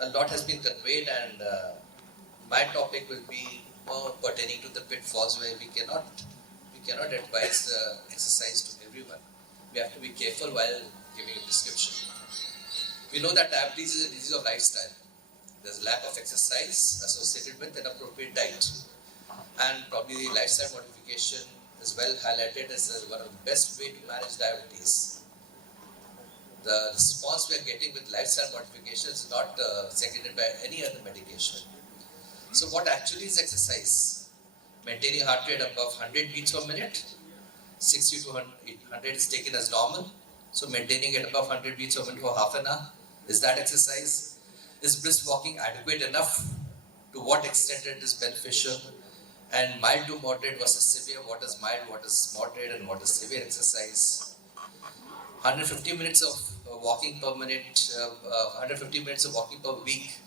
a lot has been conveyed, and my topic will be more pertaining to the pitfalls where we cannot advise exercise to everyone. We have to be careful while giving a prescription. We know that diabetes is a disease of lifestyle. There's lack of exercise associated with an appropriate diet, and probably lifestyle modification is well highlighted as one of the best way to manage diabetes. The response we are getting with lifestyle modification is not seconded by any other medication. So what actually is exercise? Maintaining heart rate above 100 beats per minute, 60 to 100 is taken as normal. So maintaining it above 100 beats per minute for half an hour, is that exercise? Is brisk walking adequate enough? To what extent it is beneficial? And mild to moderate versus severe, what is mild, what is moderate, and what is severe exercise? 150 minutes of walking per minute, 150 minutes of walking per week.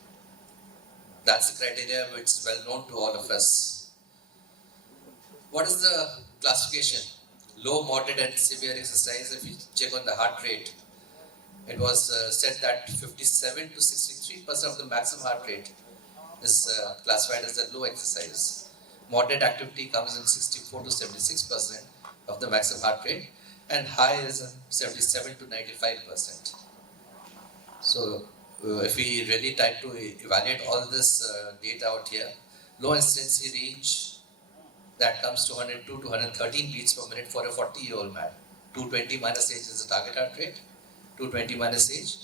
That's the criteria which is well known to all of us. What is the classification? Low, moderate, and severe exercise. If you check on the heart rate, it was said that 57 to 63% of the maximum heart rate is classified as the low exercise. Moderate activity comes in 64 to 76% of the maximum heart rate, and high is 77 to 95%. So if we really try to evaluate all this data out here, low intensity range that comes to 102 to 113 beats per minute for a 40-year-old man. 220 minus age is the target heart rate, 220 minus age,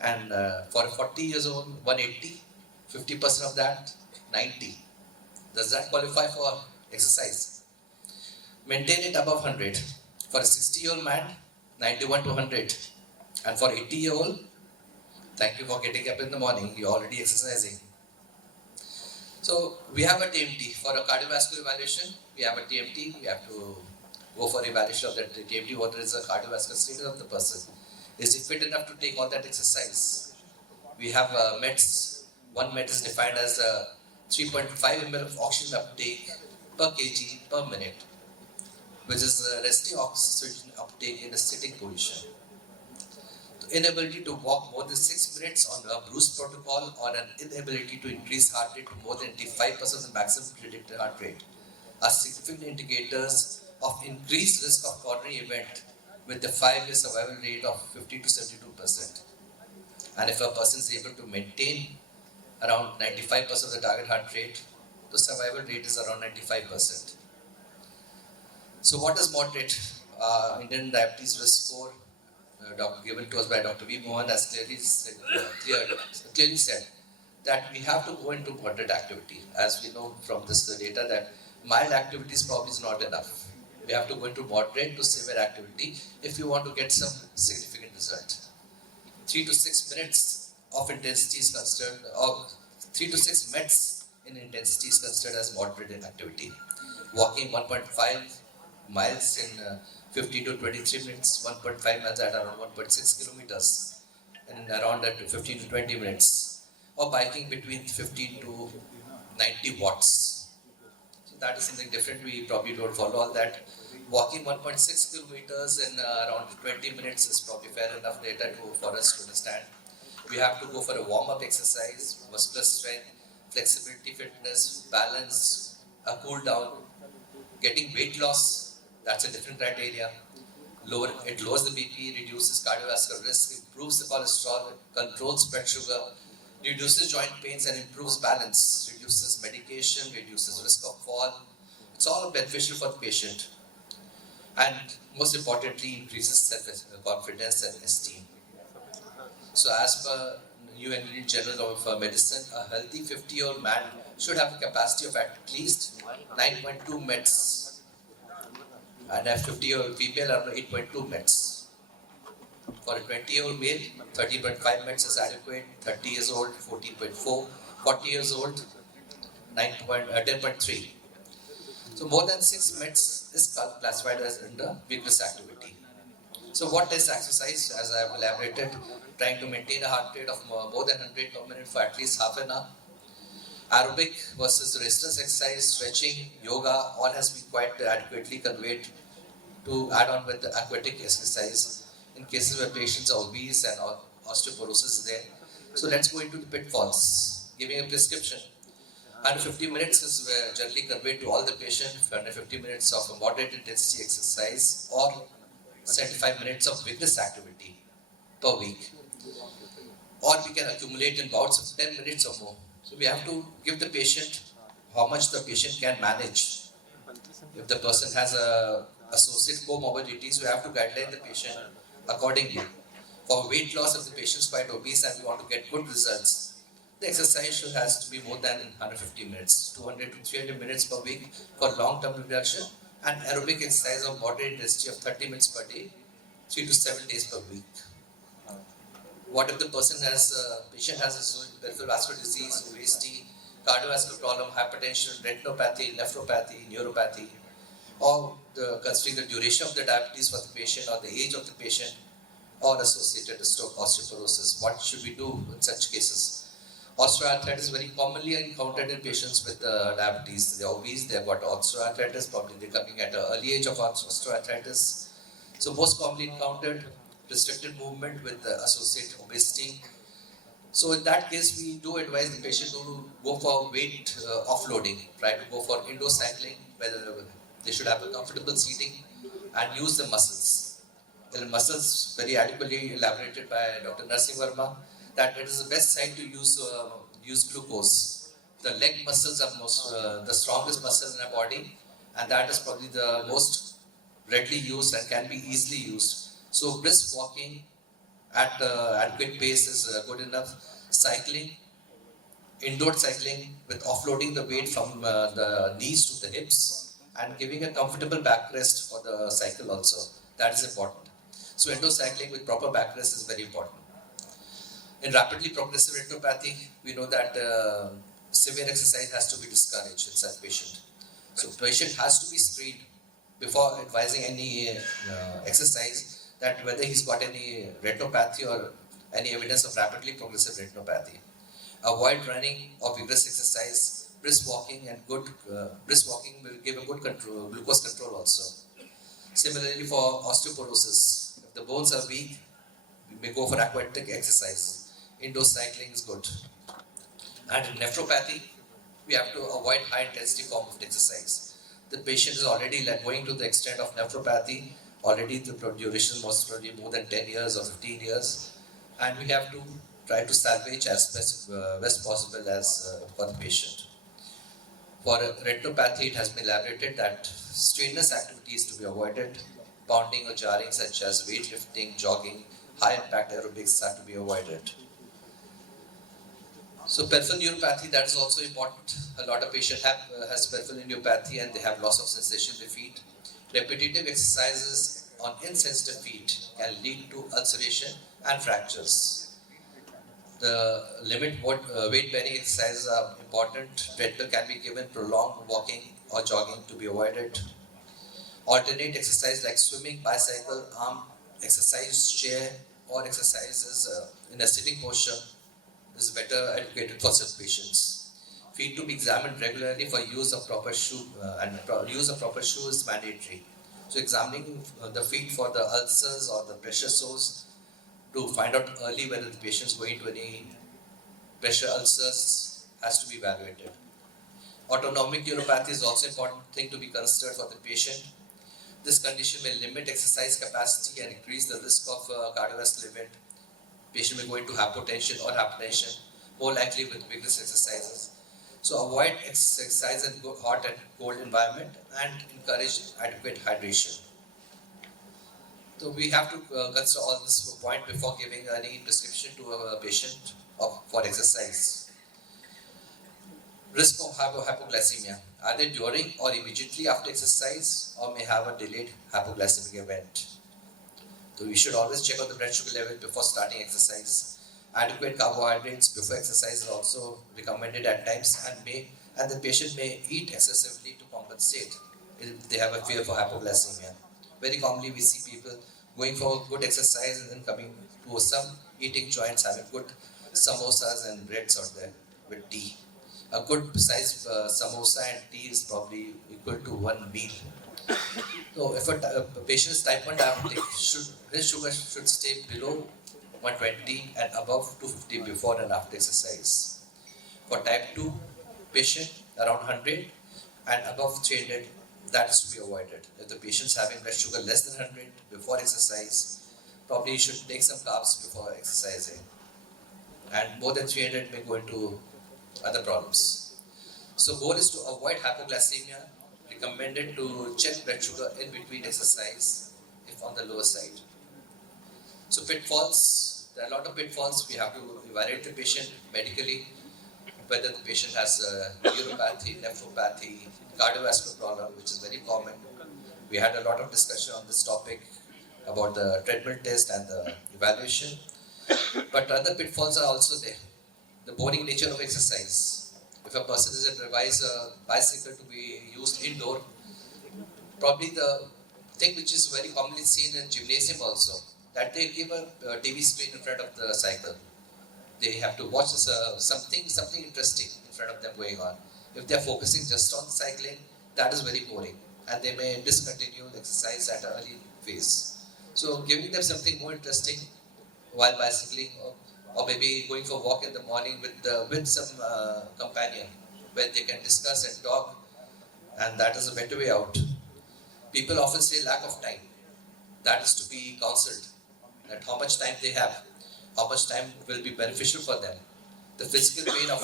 and for a 40 years old, 180, 50% of that, 90. Does that qualify for exercise? Maintain it above 100. For a 60-year-old man, 91 to 100. And for 80-year-old, thank you for getting up in the morning, you're already exercising. So we have a TMT. For a cardiovascular evaluation, we have a TMT. We have to go for evaluation of that TMT. What is the cardiovascular status of the person? Is he fit enough to take all that exercise? We have METs. One MET is defined as 3.5 ml of oxygen uptake per kg per minute, which is resting oxygen uptake in a sitting position. The inability to walk more than 6 minutes on a Bruce protocol, or an inability to increase heart rate to more than 85% of the maximum predicted heart rate are significant indicators of increased risk of coronary event, with the 5-year survival rate of 50 to 72%. And if a person is able to maintain around 95% of the target heart rate, the survival rate is around 95%. So what is moderate? Indian Diabetes Risk Score, given to us by Dr. V. Mohan, has clearly said that we have to go into moderate activity. As we know from this data that mild activity is probably not enough. We have to go into moderate to severe activity if you want to get some significant result. 3 to 6 minutes of intensity is considered, or 3 to 6 minutes in intensity is considered as moderate activity. Walking 1.5 miles in 15 to 23 minutes, 1.5 miles at around 1.6 kilometers, and around 15 to 20 minutes, or biking between 15 to 90 watts. So that is something different. We probably don't follow all that. Walking 1.6 kilometers in around 20 minutes is probably fair enough data for us to understand. We have to go for a warm-up exercise, muscular strength, flexibility, fitness, balance, a cool down. Getting weight loss, that's a different criteria. It lowers the BP, reduces cardiovascular risk, improves the cholesterol, controls blood sugar, reduces joint pains and improves balance, reduces medication, reduces risk of fall. It's all beneficial for the patient. And most importantly, increases self-confidence and esteem. So as per New England Journal of Medicine, a healthy 50-year-old man should have a capacity of at least 9.2 METs, and a 50-year-old female around 8.2 METs. For a 20-year-old male, 13.5 METs is adequate, 30 years old, 14.4, 40 years old, 10.3. So more than 6 METs is classified as under vigorous activity. So what is exercise? As I have elaborated, trying to maintain a heart rate of more than 100 per minute for at least half an hour. Aerobic versus resistance exercise, stretching, yoga, all has been quite adequately conveyed to add on with the aquatic exercise in cases where patients are obese and osteoporosis is there. So let's go into the pitfalls. Giving a prescription. 150 minutes is generally conveyed to all the patients. 150 minutes of a moderate intensity exercise or 75 minutes of vigorous activity per week. Or we can accumulate in bouts of 10 minutes or more. So we have to give the patient how much the patient can manage. If the person has associated comorbidities, we have to guideline the patient accordingly. For weight loss, if the patient is quite obese and we want to get good results, the exercise has to be more than 150 minutes, 200 to 300 minutes per week for long-term reduction, and aerobic exercise of moderate intensity of 30 minutes per day, 3 to 7 days per week. What if the patient has a peripheral vascular disease, obesity, cardiovascular problem, hypertension, retinopathy, nephropathy, neuropathy, or considering the duration of the diabetes for the patient or the age of the patient, or associated stroke, osteoporosis. What should we do in such cases? Osteoarthritis is very commonly encountered in patients with diabetes. They're obese, they've got osteoarthritis, probably they're coming at an early age of osteoarthritis. So most commonly encountered, restricted movement with associated obesity. So in that case, we do advise the patient to go for weight offloading, try to go for indoor cycling, whether they should have a comfortable seating and use the muscles. The muscles very adequately elaborated by Dr. Narsingh Verma that it is the best site to use glucose. The leg muscles are the strongest muscles in our body, and that is probably the most readily used and can be easily used. So brisk walking at adequate pace is good enough. Cycling, indoor cycling with offloading the weight from the knees to the hips and giving a comfortable backrest for the cycle also. That is important. So indoor cycling with proper backrest is very important. In rapidly progressive retinopathy, we know that severe exercise has to be discouraged in such patient. So patient has to be screened before advising any exercise, that whether he's got any retinopathy or any evidence of rapidly progressive retinopathy. Avoid running or vigorous exercise. Brisk walking and brisk walking will give a good glucose control also. Similarly for osteoporosis, if the bones are weak, we may go for aquatic exercise. Indoor cycling is good. And in nephropathy, we have to avoid high intensity form of exercise. The patient is already going to the extent of nephropathy, already the duration was probably more than 10 years or 15 years, and we have to try to salvage as best possible as for the patient. For retinopathy, it has been elaborated that strenuous activity is to be avoided. Pounding or jarring such as weightlifting, jogging, high impact aerobics are to be avoided. So peripheral neuropathy, that is also important. A lot of patients has peripheral neuropathy and they have loss of sensation in the feet. Repetitive exercises on insensitive feet can lead to ulceration and fractures. The limit weight bearing exercises are important. Treadmill can be given, prolonged walking or jogging to be avoided. Alternate exercise like swimming, bicycle, arm exercise, chair, or exercises in a sitting posture is better educated for such patients. Feet to be examined regularly for use of proper shoe and use of proper shoe is mandatory. So examining the feet for the ulcers or the pressure sores to find out early whether the patient is going to any pressure ulcers has to be evaluated. Autonomic neuropathy is also an important thing to be considered for the patient. This condition may limit exercise capacity and increase the risk of cardiovascular event. Patient may go into hypotension or hypertension, more likely with vigorous exercises. So avoid exercise in hot and cold environment and encourage adequate hydration. So we have to consider all this point before giving any prescription to a patient for exercise. Risk of hypoglycemia, either during or immediately after exercise, or may have a delayed hypoglycemic event. So we should always check out the blood sugar level before starting exercise. Adequate carbohydrates before exercise is also recommended at times, and the patient may eat excessively to compensate if they have a fear for hypoglycemia. Very commonly we see people going for good exercise and then coming to some eating joints having good samosas and breads out there with tea. A good size samosa and tea is probably equal to one meal. So if a patient is type 1 diabetic, his sugar should stay below 120, and above 250 before and after exercise. For type 2 patient, around 100 and above 300, that is to be avoided. If the patient is having blood sugar less than 100 before exercise, probably you should take some carbs before exercising. And more than 300 may go into other problems. So goal is to avoid hypoglycemia. Recommended to check blood sugar in between exercise if on the lower side. So pitfalls, there are a lot of pitfalls. We have to evaluate the patient medically, whether the patient has neuropathy, nephropathy, cardiovascular problem, which is very common. We had a lot of discussion on this topic about the treadmill test and the evaluation. But other pitfalls are also there. The boring nature of exercise. If a person is advised a bicycle to be used indoor, probably the thing which is very commonly seen in gymnasium also, that they give a TV screen in front of the cycle. They have to watch something interesting in front of them going on. If they are focusing just on cycling, that is very boring, and they may discontinue the exercise at an early phase. So giving them something more interesting while bicycling, or maybe going for a walk in the morning with some companion where they can discuss and talk, and that is a better way out. People often say lack of time. That is to be counseled. That how much time they have, how much time will be beneficial for them. The physical pain of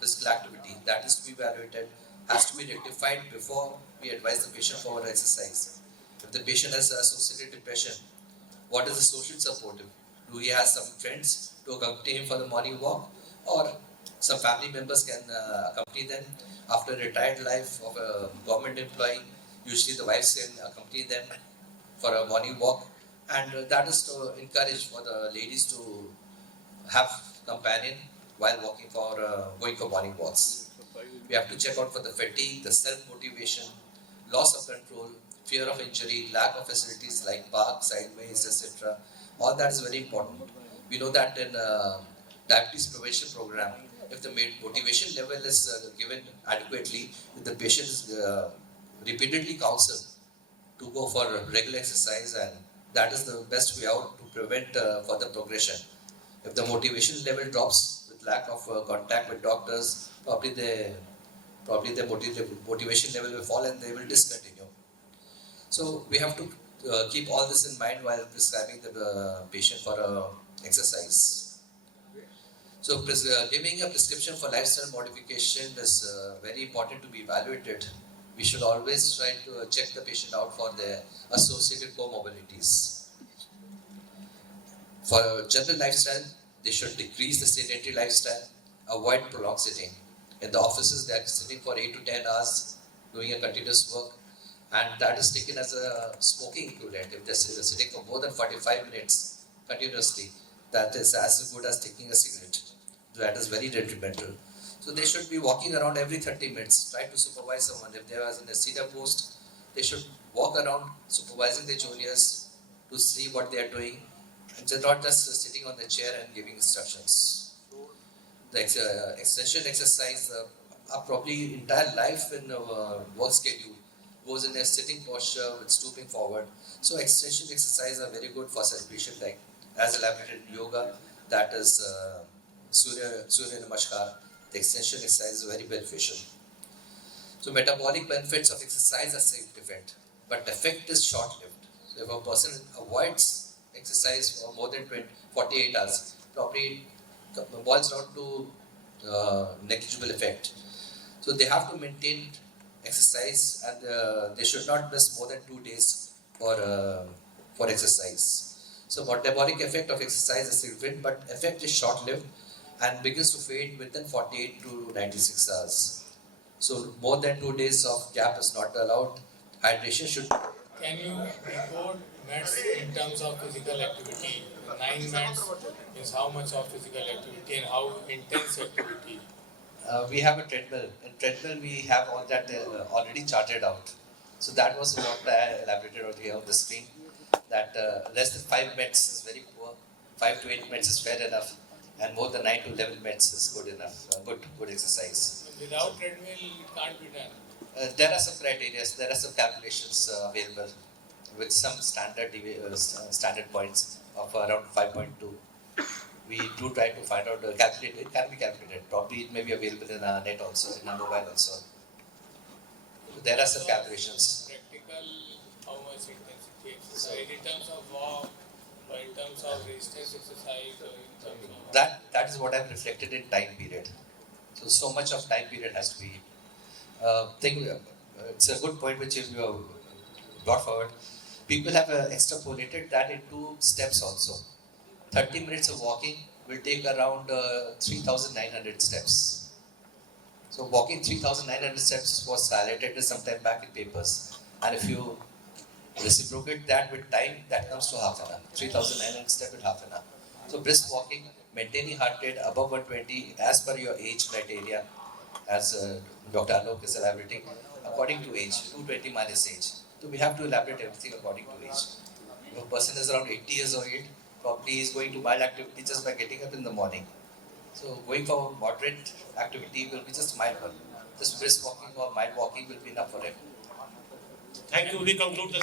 physical activity, that is to be evaluated, has to be rectified before we advise the patient for exercise. If the patient has associated depression, what is the social support? Do he have some friends to accompany him for the morning walk, or some family members can accompany them? After a retired life of a government employee, usually the wives can accompany them for a morning walk, and that is to encourage for the ladies to have companion while walking for going for morning walks. We have to check out for the fatigue, the self-motivation, loss of control, fear of injury, lack of facilities like park, sideways, etc. All that is very important. We know that in diabetes prevention program, if the motivation level is given adequately, if the patient is repeatedly counseled to go for regular exercise, and that is the best way out to prevent further progression. If the motivation level drops with lack of contact with doctors, probably the motivation level will fall and they will discontinue. So we have to keep all this in mind while prescribing the patient for exercise. So giving a prescription for lifestyle modification is very important to be evaluated. We should always try to check the patient out for their associated comorbidities. For general lifestyle, they should decrease the sedentary lifestyle, avoid prolonged sitting. In the offices, they are sitting for 8 to 10 hours doing a continuous work, and that is taken as a smoking equivalent. If they're sitting for more than 45 minutes continuously, that is as good as taking a cigarette. That is very detrimental. So they should be walking around every 30 minutes. Try to supervise someone. If they are in a senior post, they should walk around supervising the juniors to see what they are doing, and not just sitting on the chair and giving instructions. The extension exercise, probably entire life in work schedule goes in a sitting posture with stooping forward. So extension exercise are very good for such patient, like as elaborated in yoga, that is Surya Namaskar. The extension exercise is very beneficial. So metabolic benefits of exercise are significant, but effect is short-lived. So if a person avoids exercise for more than 48 hours, probably boils down to negligible effect. So they have to maintain exercise, and they should not miss more than 2 days for exercise. So metabolic effect of exercise is significant, but effect is short-lived and begins to fade within 48 to 96 hours. So more than 2 days of gap is not allowed. Hydration should. Can you report METs in terms of physical activity? 9 METs is how much of physical activity and how intense activity? We have a treadmill. In treadmill, we have all that already charted out. So that was what I elaborated out here on the screen. That less than 5 minutes is very poor. 5 to 8 minutes is fair enough, and more than 9 to 11 minutes is good enough. Good exercise. Without treadmill, it can't be done. There are some criteria. There are some calculations available with some standard points of around 5.2. we do try to find out, calculate, it can be calculated. Probably it may be available in a net also, in a mobile also. So there are some calculations. Practical, how much intensity exercise in terms of walk, or in terms of resistance exercise, or in terms of That is what I've reflected in time period. So much of time period has to be. It's a good point which you have brought forward. People have extrapolated that into steps also. 30 minutes of walking will take around 3,900 steps. So walking 3,900 steps was highlighted some time back in papers. And if you reciprocate that with time, that comes to half an hour. 3,900 steps in half an hour. So brisk walking, maintaining heart rate above 120 as per your age criteria, as Dr. Alok is elaborating, according to age, 220 minus age. So we have to elaborate everything according to age. If a person is around 80 years old, probably he is going to mild activity just by getting up in the morning. So going for moderate activity will be just mild one. Just brisk walking or mild walking will be enough for him. Thank you. We conclude the